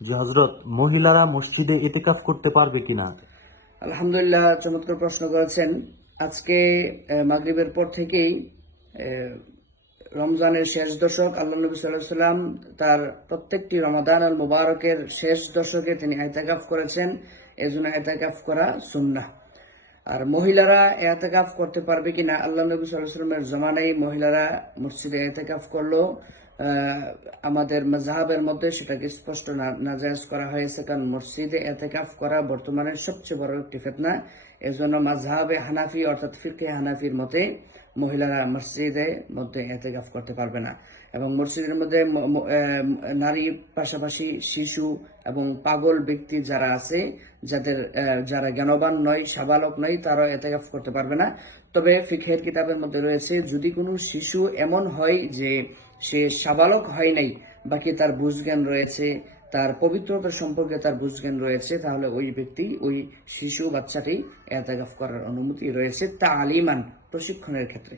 যে হযরত, মহিলারা মসজিদে ইতিকাফ করতে পারবে কিনা? আলহামদুলিল্লাহ, চমৎকার প্রশ্ন করেছেন। আজকে মাগরিবের পর থেকেই রমজানের শেষ দশক, আল্লাহ নবী সাল্লাল্লাহু আলাইহি সাল্লাম তার প্রত্যেকটি রমাদান আল মুবারকের শেষ দশকে তিনি ইতিকাফ করেছেন। এজন্য ইতিকাফ করা সুন্নাহ। আর মহিলারা ইতিকাফ করতে পারবে কিনা, আল্লাহ নবী সাল্লাল্লাহু আলাইহি ওয়াসাল্লামের জমানায় মহিলারা মসজিদে ইতিকাফ করলো। আমাদের মাযহাবের মধ্যে সেটাকে স্পষ্ট নাজায়েজ করা হয়েছে, কারণ মসজিদে ইতিকাফ করা বর্তমানে সবচেয়ে বড় একটি ফিতনা। এজন্য মাযহাবে হানাফি অর্থাৎ ফিকহে হানাফির মতে মহিলারা মসজিদের মধ্যে ইতিকাফ করতে পারবে না। এবং মসজিদের মধ্যে নারীর পাশাপাশি শিশু এবং পাগল ব্যক্তি যারা আছে, যারা জ্ঞানবান নয়, সাবালক নয়, তারাও ইতিকাফ করতে পারবে না। তবে ফিকহের কিতাবের মধ্যে রয়েছে, যদি কোনো শিশু এমন হয় যে সে সাবালক হয় নাই, বাকি তার বুঝজ্ঞান রয়েছে, তার পবিত্রতা সম্পর্কে তার বুঝজ্ঞান রয়েছে, তাহলে ওই ব্যক্তি, ওই শিশু বাচ্চাটি ইতিকাফ করার অনুমতি রয়েছে তালিমান, প্রশিক্ষণের ক্ষেত্রে।